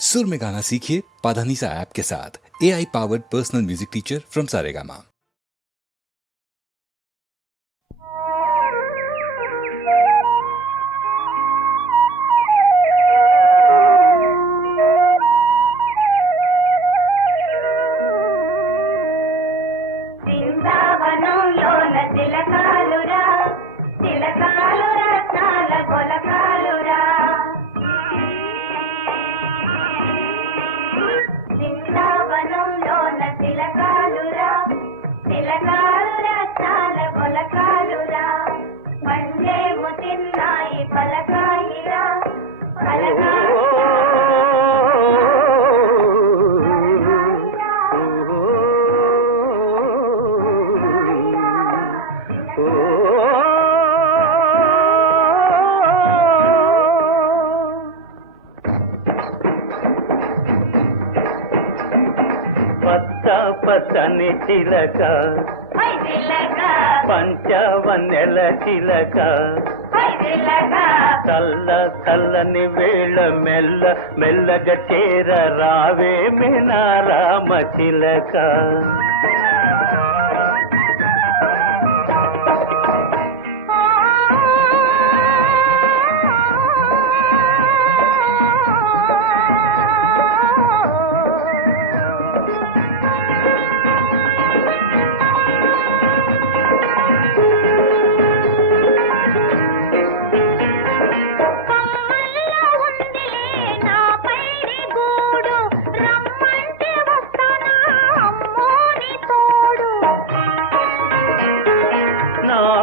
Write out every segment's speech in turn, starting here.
सुर में गाना सीखिए पाधानीसा ऐप के साथ। AI powered personal music teacher from Saregama. పచ్చని చిలక పంచవన్నెల చిలక చల్ల చల్లని వేళ మెల్ల మెల్లగా చేర రావే నా రామ చిలక.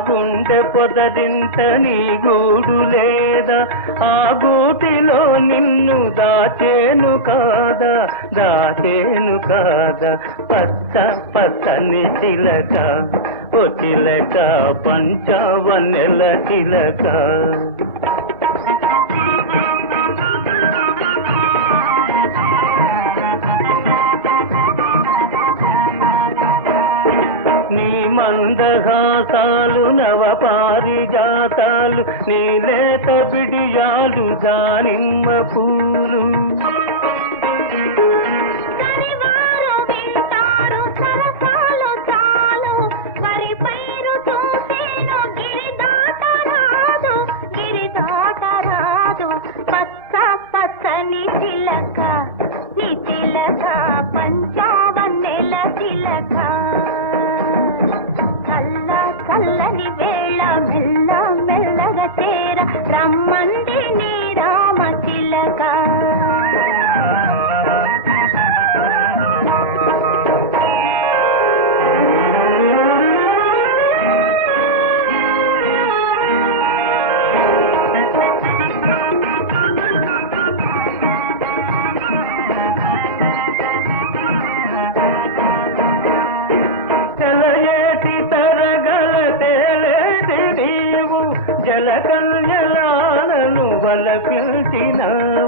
గుండె పొదరింత నీ గూడు లేదా, ఆ గూటిలో నిన్ను దాచేను కాదా, దాచేను కాదా. పచ్చ పచ్చని చిలక ఓ చిలక పంచవన్నెల చిలక. మందహాసాలు నవ పారిజాతాలు నీ లేత బిడియాలు దానిమ్మ పూలు పచ్చ పచ్చని చిలక నీ చిలక పంచవన్నెల చిలక. చల్లని వేళ మెల్ల మెల్లగా చేర రమ్మంది నీ రామ చిలక. జలకన్యలాలను వలపించినావు,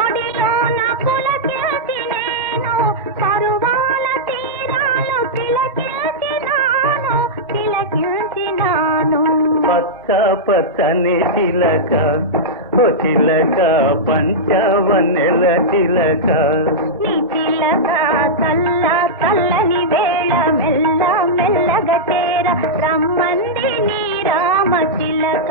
ఒడిలోన పులకిల్చి నేను పరువాల తీరాలు తిలకిల్చినాను తిలకిల్చినాను. పచ్చ పచ్చని చిలక ఓ చిలక పంచవన్నెల చిలక. నీ చిలక చల్ల చల్లని వేళ మెల్ల మెల్లగా చేర రమ్మంది నీ రామ చిలక.